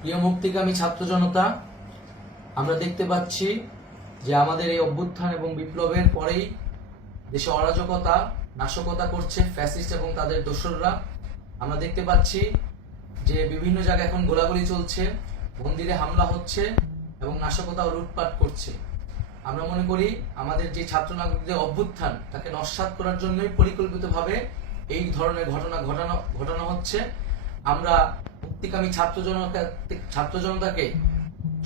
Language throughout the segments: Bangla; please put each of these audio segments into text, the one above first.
প্রিয় মুক্তিকামী ছাত্র জনতা, আমরা দেখতে পাচ্ছি যে আমাদের এই অভ্যুত্থান এবং বিপ্লবের পরেই দেশে অরাজকতা নাশকতা করছে ফ্যাসিস্ট এবং তাদের দোসররা। আমরা দেখতে পাচ্ছি যে বিভিন্ন জায়গায় এখন গোলাগুলি চলছে, মন্দিরে হামলা হচ্ছে এবং নাশকতা ও লুটপাট করছে। আমরা মনে করি আমাদের যে ছাত্র নাগরিকদের অভ্যুত্থান তাকে নস্যাৎ করার জন্যই পরিকল্পিতভাবে এই ধরনের ঘটনা হচ্ছে। আমরা মুক্তিকামী ছাত্র জনতাকে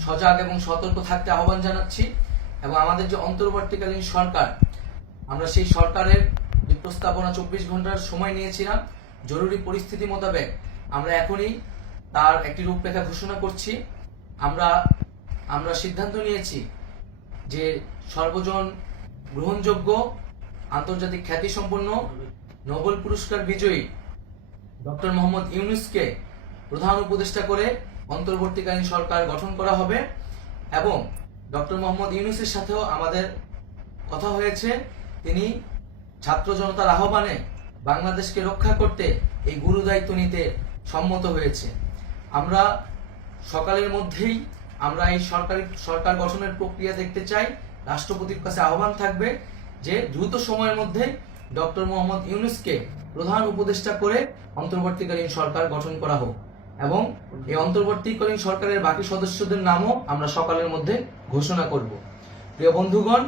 সজাগ এবং সতর্ক থাকতে আহ্বান জানাচ্ছি এবং আমাদের যে অন্তর্বর্তীকালীন সরকার, আমরা সেই সরকারের যে প্রস্তাবনা 24 ঘন্টার সময় নিয়েছিলাম, জরুরি পরিস্থিতি মোতাবেক আমরা এখনই তার একটি রূপরেখা ঘোষণা করছি। আমরা সিদ্ধান্ত নিয়েছি যে সর্বজন গ্রহণযোগ্য আন্তর্জাতিক খ্যাতিসম্পন্ন নোবেল পুরস্কার বিজয়ী ডক্টর মোহাম্মদ ইউনূসকে প্রধান উপদেষ্টা করে অন্তর্বর্তীকালীন সরকার গঠন করা হবে এবং ডক্টর মোহাম্মদ ইউনূসের সাথেও আমাদের কথা হয়েছে। তিনি ছাত্র জনতার আহ্বানে বাংলাদেশকে রক্ষা করতে এই গুরু দায়িত্ব নিতে সম্মত হয়েছে। আমরা সকালের মধ্যেই আমরা এই সরকার গঠনের প্রক্রিয়া দেখতে চাই। রাষ্ট্রপতির কাছে আহ্বান থাকবে যে দ্রুত সময়ের মধ্যে ডক্টর মোহাম্মদ ইউনূসকে প্রধান উপদেষ্টা করে অন্তর্বর্তীকালীন সরকার গঠন করা হোক এবং এই অন্তর্বর্তীকালীন সরকারের বাকি সদস্যদের নামও আমরা সকালের মধ্যে ঘোষণা করব। প্রিয় বন্ধুগণ,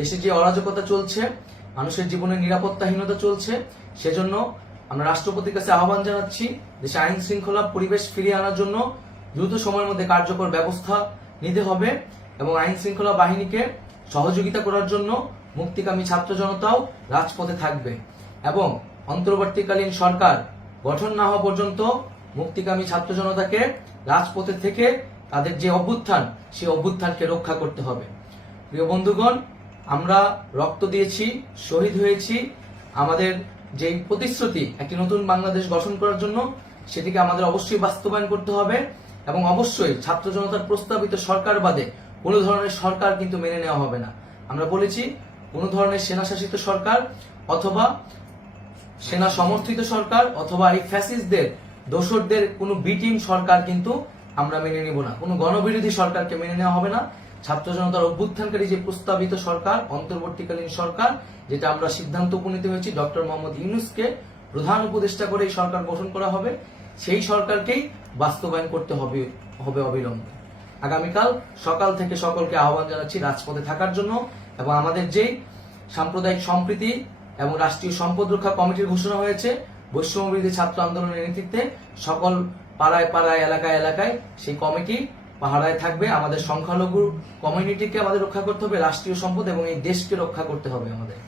দেশে যে অরাজকতা চলছে, মানুষের জীবনে নিরাপত্তাহীনতা চলছে, সেজন্য আমরা রাষ্ট্রপতির কাছে আহ্বান জানাচ্ছি দেশে আইন শৃঙ্খলা পরিবেশ ফিরিয়ে আনার জন্য দ্রুত সময়ের মধ্যে কার্যকর ব্যবস্থা নিতে হবে এবং আইন শৃঙ্খলা বাহিনীকে সহযোগিতা করার জন্য মুক্তিকামী ছাত্র জনতাও রাজপথে থাকবে এবং অন্তর্বর্তীকালীন সরকার গঠন না হওয়া পর্যন্ত মুক্তিকামী ছাত্র জনতাকে রাজপথে থেকে তাদের যে অভ্যুত্থান, সেই অভ্যুত্থানকে রক্ষা করতে হবে। প্রিয় বন্ধুগণ, আমরা রক্ত দিয়েছি, শহীদ হয়েছি। আমাদের যে প্রতিশ্রুতি একটি নতুন বাংলাদেশ গঠন করার জন্য, সেটিকে আমাদের অবশ্যই বাস্তবায়ন করতে হবে এবং অবশ্যই ছাত্র জনতার প্রস্তাবিত সরকার বাদে কোনো ধরনের সরকার কিন্তু মেনে নেওয়া হবে না। আমরা বলেছি কোনো ধরনের সেনা শাসিত সরকার অথবা সেনা সমর্থিত সরকার অথবা এই ফ্যাসিস্টদের দোসরদের কোনো বি টিম সরকার কিন্তু আমরা মেনে নিব না। কোনো গণবিরোধী সরকারকে মেনে নেওয়া হবে না। ছাত্র জনতার অভ্যুত্থানকারী যে প্রস্তাবিত সরকার, অন্তর্বর্তীকালীন সরকার, যেটা আমরা সিদ্ধান্ত উপনীত হয়েছি ডক্টর মোহাম্মদ ইউনূসকে প্রধান উপদেষ্টা করে এই সরকার গঠন করা হবে, সেই সরকারকেই বাস্তবায়ন করতে হবে অবিলম্বে। আগামীকাল সকাল থেকে সকলকে আহ্বান জানাচ্ছি রাজপথে থাকার জন্য এবং আমাদের যে সাম্প্রদায়িক সম্প্রীতি এবং রাষ্ট্রীয় সম্পদ রক্ষা কমিটির ঘোষণা হয়েছে বৈষম্যবিরোধী ছাত্র আন্দোলনের নেতৃত্বে, সকল পাড়ায় পাড়ায় এলাকায় এলাকায় সেই কমিটি পাহারায় থাকবে। আমাদের সংখ্যালঘু কমিউনিটিকে আমাদের রক্ষা করতে হবে, রাষ্ট্রীয় সম্পদ এবং এই দেশকে রক্ষা করতে হবে আমাদের।